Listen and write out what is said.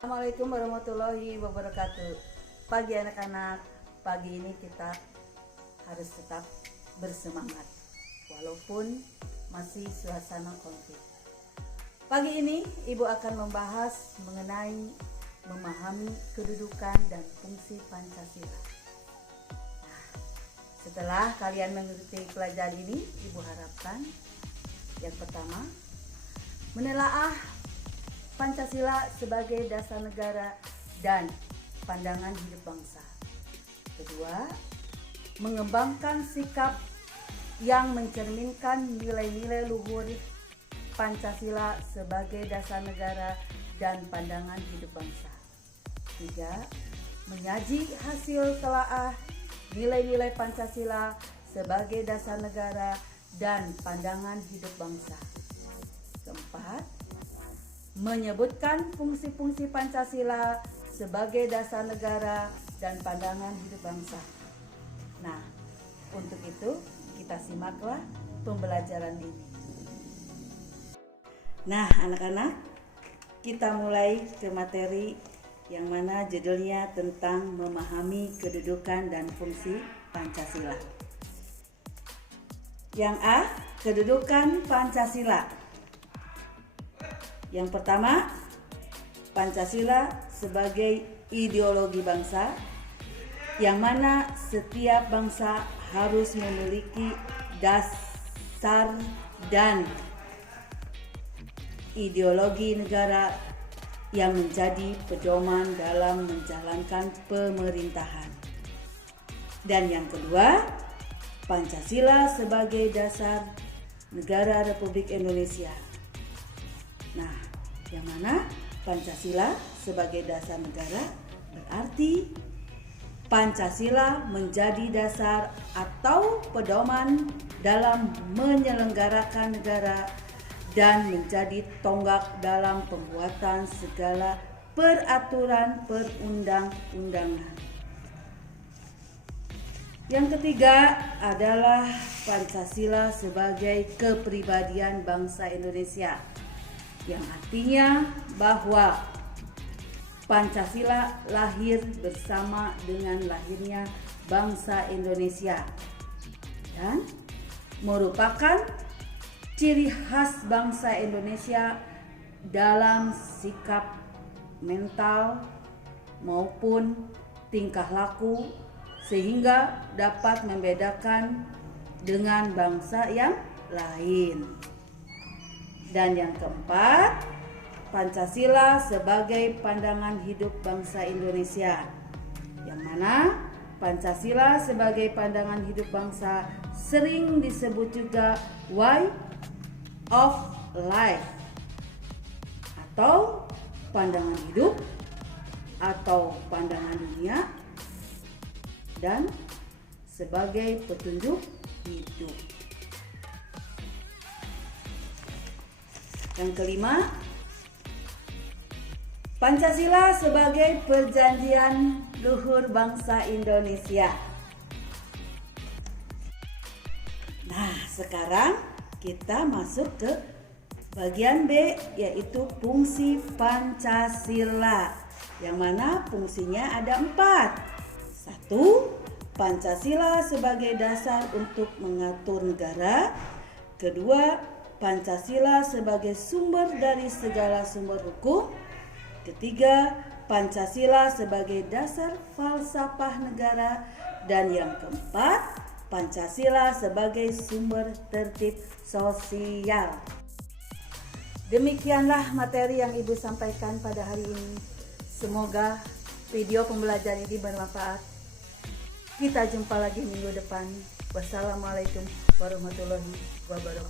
Assalamualaikum warahmatullahi wabarakatuh. Pagi anak-anak, pagi ini kita harus tetap bersemangat walaupun masih suasana konflik. Pagi ini Ibu akan membahas mengenai memahami kedudukan dan fungsi Pancasila. Nah, setelah kalian mengikuti pelajaran ini, Ibu harapkan yang pertama, menelaah Pancasila sebagai dasar negara dan pandangan hidup bangsa. Kedua, mengembangkan sikap yang mencerminkan nilai-nilai luhur Pancasila sebagai dasar negara dan pandangan hidup bangsa. Tiga, menyaji hasil telaah nilai-nilai Pancasila sebagai dasar negara dan pandangan hidup bangsa. Keempat, menyebutkan fungsi-fungsi Pancasila sebagai dasar negara dan pandangan hidup bangsa. Nah, untuk itu kita simaklah pembelajaran ini. Nah, anak-anak, kita mulai ke materi yang mana judulnya tentang memahami kedudukan dan fungsi Pancasila. Yang A, kedudukan Pancasila. Yang pertama, Pancasila sebagai ideologi bangsa, yang mana setiap bangsa harus memiliki dasar dan ideologi negara yang menjadi pedoman dalam menjalankan pemerintahan. Dan yang kedua, Pancasila sebagai dasar negara Republik Indonesia. Nah, yang mana Pancasila sebagai dasar negara berarti Pancasila menjadi dasar atau pedoman dalam menyelenggarakan negara dan menjadi tonggak dalam pembuatan segala peraturan perundang-undangan. Yang ketiga adalah Pancasila sebagai kepribadian bangsa Indonesia, yang artinya bahwa Pancasila lahir bersama dengan lahirnya bangsa Indonesia dan merupakan ciri khas bangsa Indonesia dalam sikap mental maupun tingkah laku, sehingga dapat membedakan dengan bangsa yang lain. Dan yang keempat, Pancasila sebagai pandangan hidup bangsa Indonesia, yang mana Pancasila sebagai pandangan hidup bangsa sering disebut juga way of life atau pandangan hidup atau pandangan dunia dan sebagai petunjuk hidup. Yang kelima, Pancasila sebagai perjanjian luhur bangsa Indonesia. Nah, sekarang kita masuk ke bagian B, yaitu fungsi Pancasila, yang mana fungsinya ada 4. 1. Pancasila sebagai dasar untuk mengatur negara. Kedua, Pancasila sebagai sumber dari segala sumber hukum. Ketiga, Pancasila sebagai dasar falsafah negara. Dan yang keempat, Pancasila sebagai sumber tertib sosial. Demikianlah materi yang Ibu sampaikan pada hari ini. Semoga video pembelajaran ini bermanfaat. Kita jumpa lagi minggu depan. Wassalamualaikum warahmatullahi wabarakatuh.